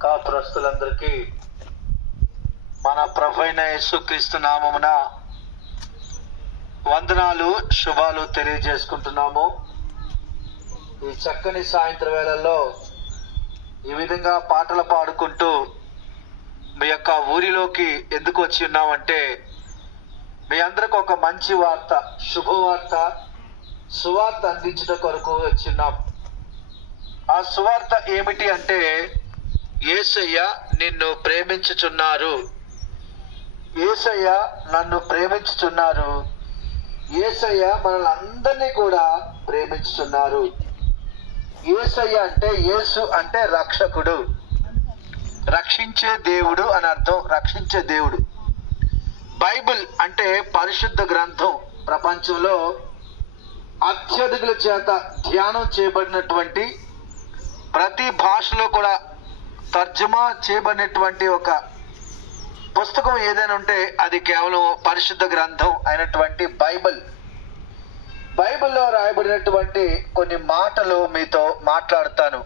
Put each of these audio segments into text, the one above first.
కాపురస్తులందరికీ మన ప్రభైన యేసుక్రీస్తు నామమున వందనాలు శుభాలు తెలియజేసుకుంటున్నాము. ఈ చక్కని సాయంత్రం వేళల్లో ఈ విధంగా పాటలు పాడుకుంటూ మీ యొక్క ఊరిలోకి ఎందుకు వచ్చి ఉన్నామంటే మీ అందరికి ఒక మంచి వార్త శుభవార్త సువార్త అందించడం కొరకు వచ్చిన్నాం ఆ సువార్త ఏమిటి అంటే ఏసయ్య నిన్ను ప్రేమించుచున్నారు. ఏసయ్య నన్ను ప్రేమించుచున్నారు. ఏసయ్య మనల్ని అందరినీ కూడా ప్రేమించుచున్నారు. ఏసయ్య అంటే యేసు అంటే రక్షకుడు. రక్షించే దేవుడు అని అర్థం రక్షించే దేవుడు. బైబిల్ అంటే పరిశుద్ధ గ్రంథం. ప్రపంచంలో అత్యధికుల చేత ధ్యానం చేయబడినటువంటి ప్రతి భాషలో కూడా తర్జుమా చేయబడినటువంటి ఒక పుస్తకం ఏదైనా ఉంటే అది కేవలం పరిశుద్ధ గ్రంథం అయినటువంటి బైబిల్. బైబిల్లో రాయబడినటువంటి కొన్ని మాటలు మీతో మాట్లాడతాను.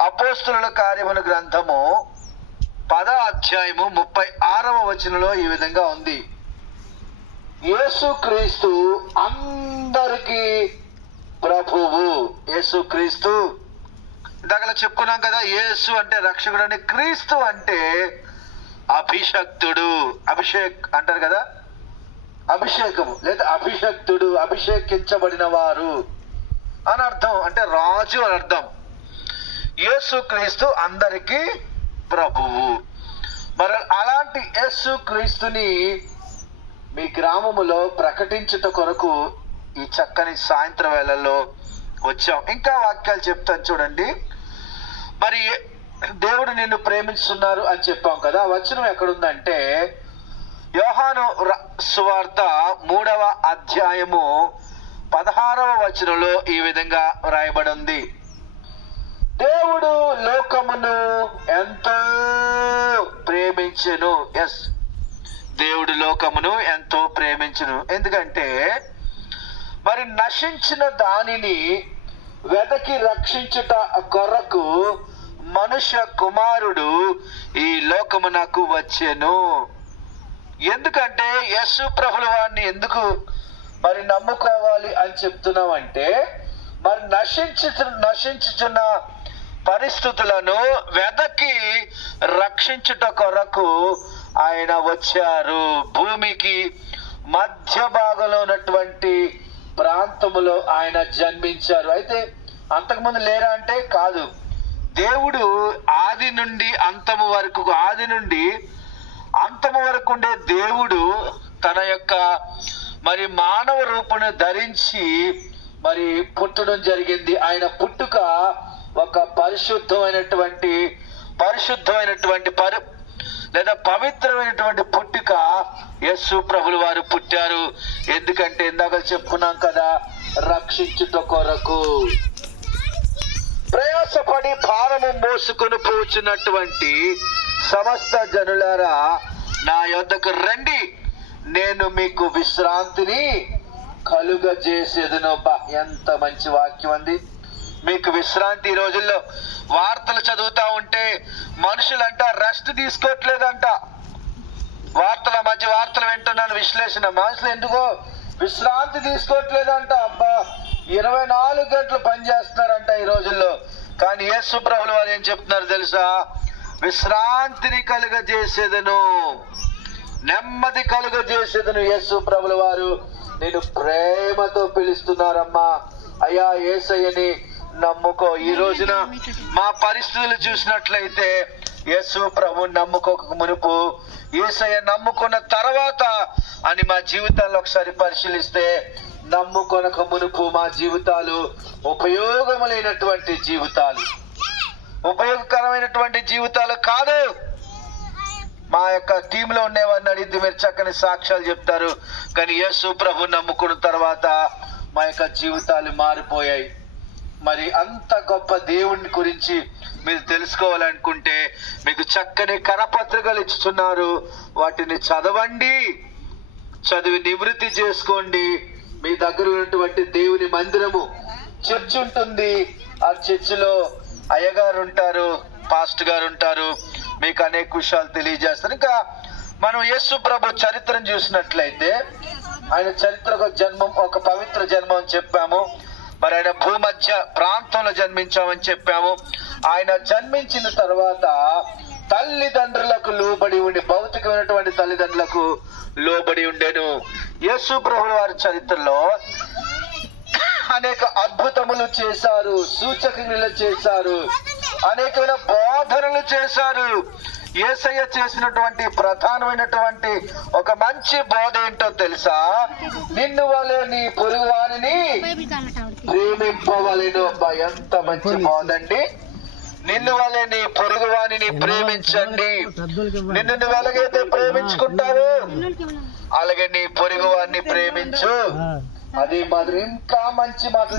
అపోస్తుల కార్యముల గ్రంథము పద అధ్యాయము ముప్పై ఆరవ వచనంలో ఈ విధంగా ఉంది. యేసుక్రీస్తు అందరికీ ప్రభువు. యేసుక్రీస్తు ఇందాక చెప్పుకున్నాం కదా యేసు అంటే రక్షకుడు అని క్రీస్తు అంటే అభిషక్తుడు. అభిషేక్ అంటారు కదా? అభిషేకము. లేదా అభిషక్తుడు అభిషేకించబడిన వారు అని అర్థం. అంటే రాజు అని అర్థం. యేసు క్రీస్తు అందరికీ ప్రభువు. మరి అలాంటి యేసు క్రీస్తుని మీ గ్రామములో ప్రకటించుట కొరకు ఈ చక్కని సాయంత్రం వేళల్లో వచ్చాం. ఇంకా వాక్యాలు చెప్తాను చూడండి. మరి దేవుడు నిన్ను ప్రేమిస్తున్నారు అని చెప్పాం కదా. వచనం ఎక్కడుందంటే యోహాను సువార్త మూడవ అధ్యాయము పదహారవ వచనంలో ఈ విధంగా వ్రాయబడి ఉంది దేవుడు లోకమును ఎంతో ప్రేమించను. ఎస్ దేవుడు లోకమును ఎంతో ప్రేమించను. ఎందుకంటే మరి నశించిన దానిని వెదకి రక్షించుట కొరకు మనుష్య కుమారుడు ఈ లోకమునకు వచ్చాను. ఎందుకంటే యశు ప్రభుల వారిని ఎందుకు మరి నమ్ముకోవాలి అని చెప్తున్నామంటే మరి నశించు నశించుచున్న పరిస్థితులను వెదకి రక్షించుట కొరకు ఆయన వచ్చారు. భూమికి మధ్య భాగంలో ఉన్నటువంటి ప్రాంతములో ఆయన జన్మించారు. అయితే అంతకుముందు లేరా అంటే? కాదు. దేవుడు ఆది నుండి అంతము వరకు ఆది నుండి అంతము వరకు ఉండే దేవుడు తన యొక్క మరి మానవ రూపును ధరించి మరి పుట్టడం జరిగింది. ఆయన పుట్టుక ఒక పరిశుద్ధమైనటువంటి పరిశుద్ధమైనటువంటి పరి లేదా పవిత్రమైనటువంటి పుట్టుక యస్సు ప్రభులు వారు పుట్టారు. ఎందుకంటే ఇందాక చెప్పుకున్నాం కదా రక్షించుట కొరకు. ప్రయాసపడి భారము మోసుకొని పోచున్నటువంటి సమస్త జనులారా నా యొద్దకు రండి. నేను మీకు విశ్రాంతిని కలుగజేసేదను. బా ఎంత మంచి వాక్యం అంది మీకు విశ్రాంతి ఈ రోజుల్లో. వార్తలు చదువుతా ఉంటే మనుషులంట రెస్ట్ తీసుకోవట్లేదంట. వార్తల మధ్య వార్తలు వింటున్నాను విశ్లేషణ. మనుషులు ఎందుకో విశ్రాంతి తీసుకోవట్లేదంట. అబ్బా ఇరవై నాలుగు గంటలు పనిచేస్తున్నారంట ఈ రోజుల్లో. కానీ యేసు ప్రభులు వారు ఏం చెప్తున్నారు తెలుసా? విశ్రాంతిని కలుగజేసేదను. నెమ్మది కలుగజేసేదను యేసు ప్రభుల వారు. నేను ప్రేమతో పిలుస్తున్నారమ్మా. అయ్యా ఏసయ్యని నమ్ముకో. ఈ రోజున మా పరిస్థితులు చూసినట్లయితే యేసు ప్రభు నమ్ముకోక మునుపు ఏసయ్య నమ్ముకున్న తర్వాత అని మా జీవితాల్లో ఒకసారి పరిశీలిస్తే నమ్ముకొనక మునుపు మా జీవితాలు ఉపయోగములైనటువంటి జీవితాలు. ఉపయోగకరమైనటువంటి జీవితాలు కాదు. మా యొక్క టీంలో ఉండేవారిని అడిగితే మీరు చక్కని సాక్ష్యాలు చెప్తారు. కానీ యేసు ప్రభు నమ్ముకున్న తర్వాత మా యొక్క జీవితాలు మారిపోయాయి. మరి అంత గొప్ప దేవుని గురించి మీరు తెలుసుకోవాలనుకుంటే మీకు చక్కని కరపత్రికలు ఇచ్చుతున్నారు. వాటిని చదవండి. చదివి నివృత్తి చేసుకోండి. మీ దగ్గర ఉన్నటువంటి దేవుని మందిరము చర్చ్ ఉంటుంది. ఆ చర్చిలో అయ్యగారు ఉంటారు పాస్ట్ గారు ఉంటారు. మీకు అనేక విషయాలు తెలియజేస్తారు. ఇంకా మనం యేసు ప్రభు చరిత్రను చూసినట్లయితే ఆయన చరిత్ర ఒక జన్మం ఒక పవిత్ర జన్మం అని చెప్పాము. మరి ఆయన భూమధ్య ప్రాంతంలో జన్మించామని చెప్పాము. ఆయన జన్మించిన తర్వాత తల్లిదండ్రులకు లోబడి ఉండి భౌతికమైనటువంటి తల్లిదండ్రులకు లోబడి ఉండేను. యేసు ప్రభు వారి చరిత్రలో అనేక అద్భుతములు చేశారు సూచక్రియలు చేశారు అనేకమైన బోధనలు చేశారు. ఏసయ్య చేసినటువంటి ప్రధానమైనటువంటి ఒక మంచి బోధ ఏంటో తెలుసా? నిన్ను వలె నీ పొరుగు వారిని ప్రేమింపవలెను అబ్బా ఎంత మంచి బోధ అండి నిన్ను వలె నీ పొరుగు వారిని ప్రేమించండి. నిన్ను నువ్వు ఎలాగైతే ప్రేమించుకుంటావో అలాగే నీ పొరుగు వారిని ప్రేమించు అదే మాదిరి ఇంకా మంచి మాటలు